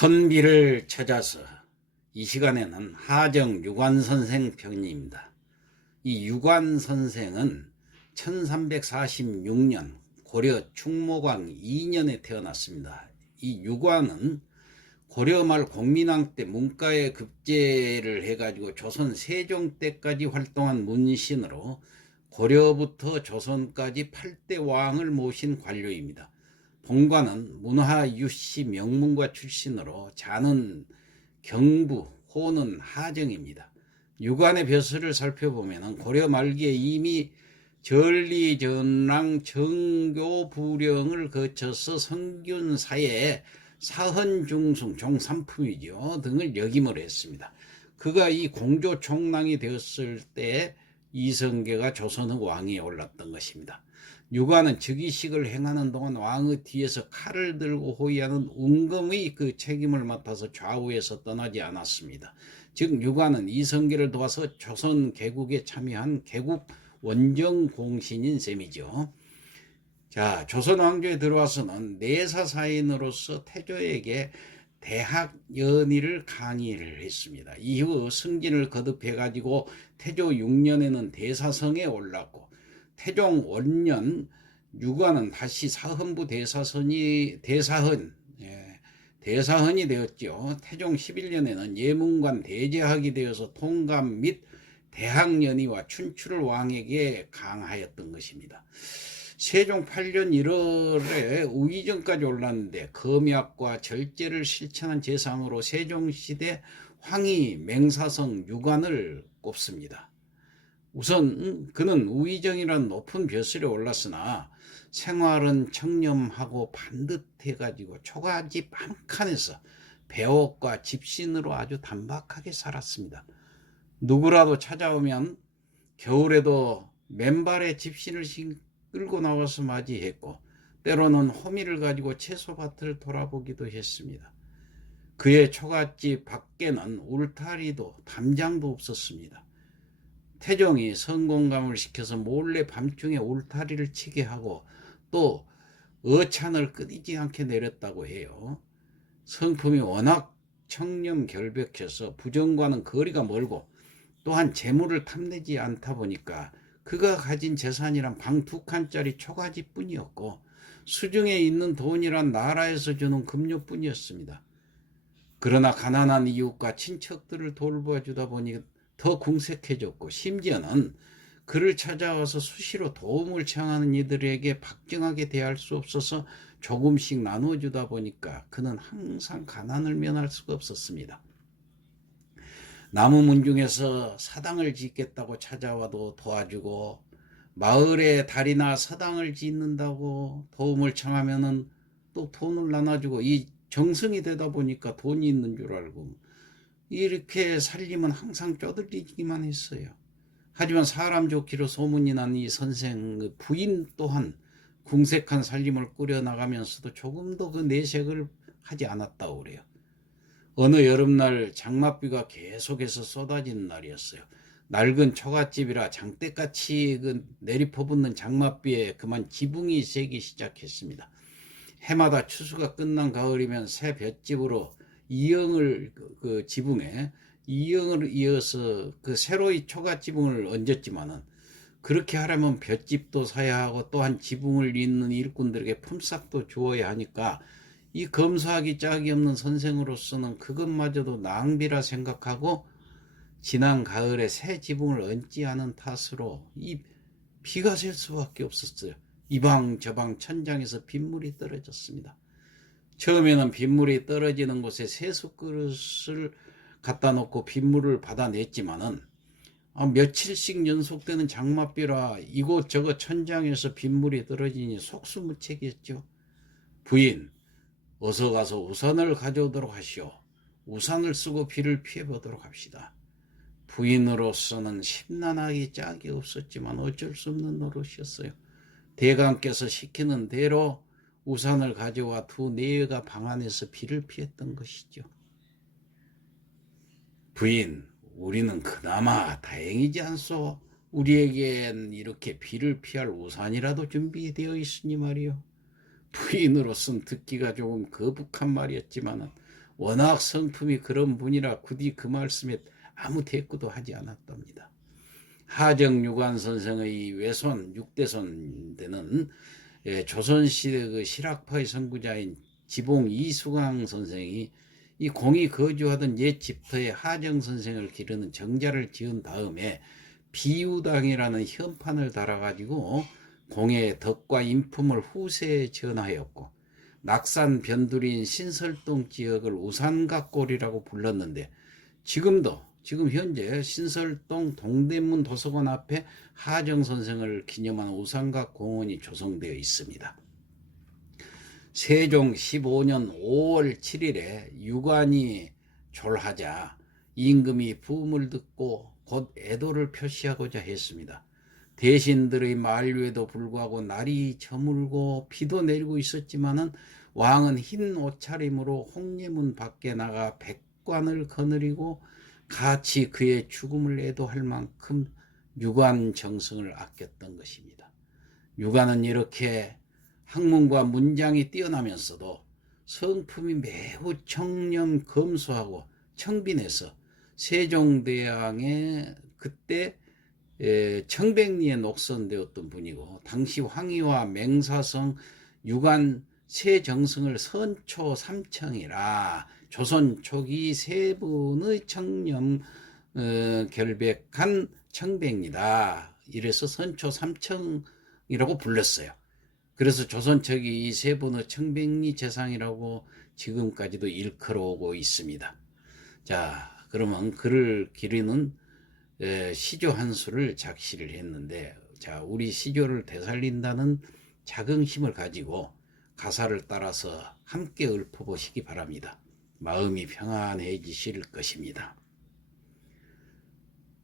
선비를 찾아서. 이 시간에는 하정 유관선생 편입니다. 이 유관선생은 1346년 고려 충모광 2년에 태어났습니다. 이 유관은 고려 말 공민왕 때 문과에 급제를 해가지고 조선 세종 때까지 활동한 문신으로 고려부터 조선까지 8대 왕을 모신 관료입니다. 본관은 문화유씨 명문가 출신으로 자는 경부, 호는 하정입니다. 유관의 벼슬을 살펴보면 고려 말기에 이미 전리전랑 정교부령을 거쳐서 성균사에 사헌중승 종삼품이죠 등을 역임을 했습니다. 그가 이 공조총랑이 되었을 때 이성계가 조선의 왕위에 올랐던 것입니다. 유관은 즉위식을 행하는 동안 왕의 뒤에서 칼을 들고 호위하는 운검의 그 책임을 맡아서 좌우에서 떠나지 않았습니다. 즉 유관은 이성계를 도와서 조선 개국에 참여한 개국 원정공신인 셈이죠. 자, 조선 왕조에 들어와서는 내사사인으로서 태조에게 대학 연의를 강의를 했습니다. 이후 승진을 거듭해가지고 태조 6년에는 대사성에 올랐고 태종 원년 유관은 다시 사헌부 대사헌이 되었죠. 태종 11년에는 예문관 대제학이 되어서 통감 및 대학연의와 춘추를 왕에게 강하였던 것입니다. 세종 8년 1월에 우의정까지 올랐는데 검약과 절제를 실천한 재상으로 세종시대 황희 맹사성 유관을 꼽습니다. 우선 그는 우의정이라는 높은 벼슬에 올랐으나 생활은 청렴하고 반듯해가지고 초가집 한 칸에서 배옥과 집신으로 아주 단박하게 살았습니다. 누구라도 찾아오면 겨울에도 맨발에 집신을 끌고 나와서 맞이했고 때로는 호미를 가지고 채소밭을 돌아보기도 했습니다. 그의 초가집 밖에는 울타리도 담장도 없었습니다. 태종이 성공감을 시켜서 몰래 밤중에 울타리를 치게 하고 또 어찬을 끊이지 않게 내렸다고 해요. 성품이 워낙 청렴결백해서 부정과는 거리가 멀고 또한 재물을 탐내지 않다 보니까 그가 가진 재산이란 방 2칸짜리 초가집뿐이었고 수중에 있는 돈이란 나라에서 주는 금료뿐이었습니다. 그러나 가난한 이웃과 친척들을 돌봐주다 보니 더 궁색해졌고 심지어는 그를 찾아와서 수시로 도움을 청하는 이들에게 박정하게 대할 수 없어서 조금씩 나눠주다 보니까 그는 항상 가난을 면할 수가 없었습니다. 나무 문중에서 사당을 짓겠다고 찾아와도 도와주고 마을에 다리나 서당을 짓는다고 도움을 청하면은 또 돈을 나눠주고 이 정성이 되다 보니까 돈이 있는 줄 알고 이렇게 살림은 항상 쪼들리기만 했어요. 하지만 사람 좋기로 소문이 난 이 선생의 부인 또한 궁색한 살림을 꾸려나가면서도 조금도 그 내색을 하지 않았다고 그래요. 어느 여름날 장맛비가 계속해서 쏟아지는 날이었어요. 낡은 초가집이라 장대같이 그 내리퍼붓는 장맛비에 그만 지붕이 새기 시작했습니다. 해마다 추수가 끝난 가을이면 새 볏집으로 이영을 그 지붕에 이영을 이어서 그 새로이 초가지붕을 얹었지만은 그렇게 하려면 볏집도 사야 하고 또한 지붕을 잇는 일꾼들에게 품삯도 주어야 하니까 이 검소하기 짝이 없는 선생으로서는 그것마저도 낭비라 생각하고 지난 가을에 새 지붕을 얹지 않은 탓으로 이 비가 셀 수밖에 없었어요. 이방 저방 천장에서 빗물이 떨어졌습니다. 처음에는 빗물이 떨어지는 곳에 세숫그릇을 갖다 놓고 빗물을 받아냈지만은 며칠씩 연속되는 장맛비라 이곳저곳 천장에서 빗물이 떨어지니 속수무책이었죠. 부인, 어서 가서 우산을 가져오도록 하시오. 우산을 쓰고 비를 피해보도록 합시다. 부인으로서는 심란하기 짝이 없었지만 어쩔 수 없는 노릇이었어요. 대감께서 시키는 대로 우산을 가져와 두 내외가 방 안에서 비를 피했던 것이죠. 부인, 우리는 그나마 다행이지 않소? 우리에겐 이렇게 비를 피할 우산이라도 준비되어 있으니 말이요. 부인으로선 듣기가 조금 거북한 말이었지만 워낙 성품이 그런 분이라 굳이 그 말씀에 아무 대꾸도 하지 않았답니다. 하정유관 선생의 외손 6대손 되는 조선시대 그 실학파의 선구자인 지봉 이수강 선생이 이 공이 거주하던 옛 집터에 하정 선생을 기르는 정자를 지은 다음에 비유당이라는 현판을 달아가지고 공의 덕과 인품을 후세에 전하였고, 낙산 변두리인 신설동 지역을 우산각골이라고 불렀는데, 지금 현재 신설동 동대문 도서관 앞에 하정 선생을 기념한 우산각 공원이 조성되어 있습니다. 세종 15년 5월 7일에 유관이 졸하자 임금이 부음을 듣고 곧 애도를 표시하고자 했습니다. 대신들의 만류에도 불구하고 날이 저물고 비도 내리고 있었지만은 왕은 흰 옷차림으로 홍례문 밖에 나가 백관을 거느리고 같이 그의 죽음을 애도할 만큼 유관 정성을 아꼈던 것입니다. 유관은 이렇게 학문과 문장이 뛰어나면서도 성품이 매우 청렴 검소하고 청빈해서 세종대왕의 그때 청백리에 녹선되었던 분이고, 당시 황희와 맹사성 유관 세정승을 선초 삼청이라 조선 초기 세 분의 청렴 결백한 청백리다. 이래서 선초 삼청이라고 불렀어요. 그래서 조선 초기 이 세 분의 청백리 재상이라고 지금까지도 일컬어오고 있습니다. 자, 그러면 그를 기리는 시조 한 수를 작시를 했는데, 자, 우리 시조를 되살린다는 자긍심을 가지고 가사를 따라서 함께 읊어보시기 바랍니다. 마음이 평안해지실 것입니다.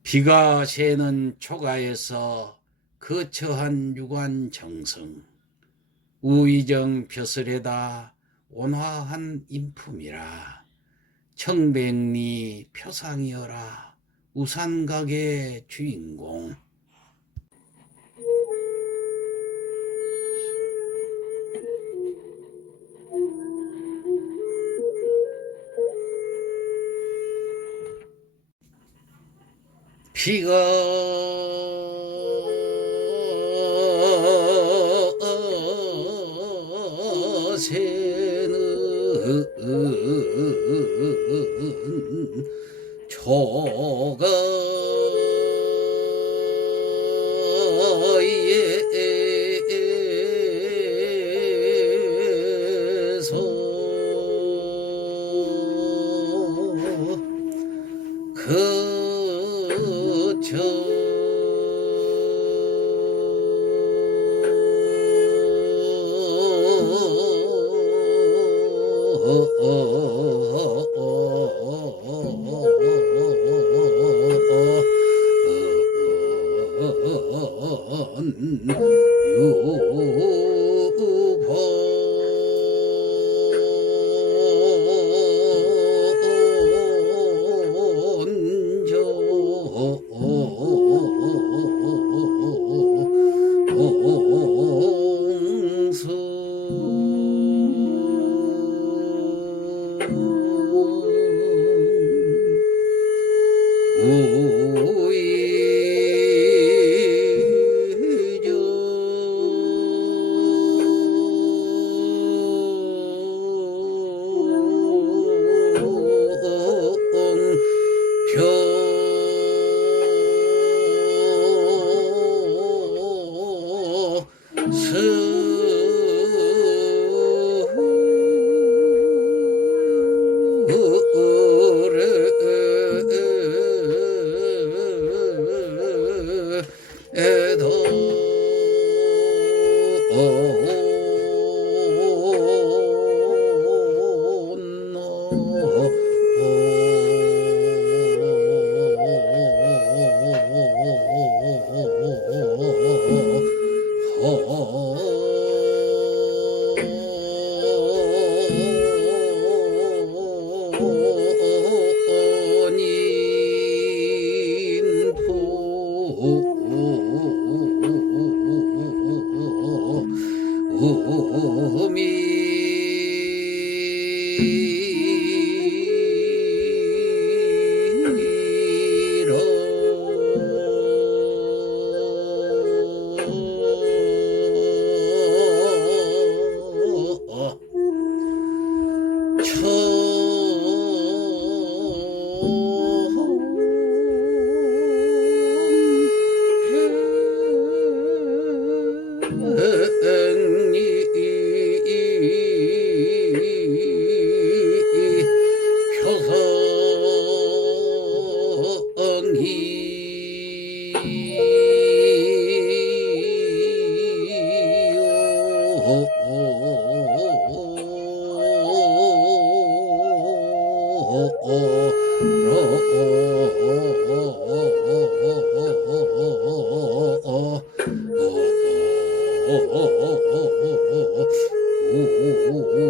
비가 새는 초가에서 거처한 유관 정성, 우의정 벼슬에다 온화한 인품이라 청백리 표상이여라 우산각의 주인공. 비가 새는 초가에서 거쳐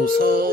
우서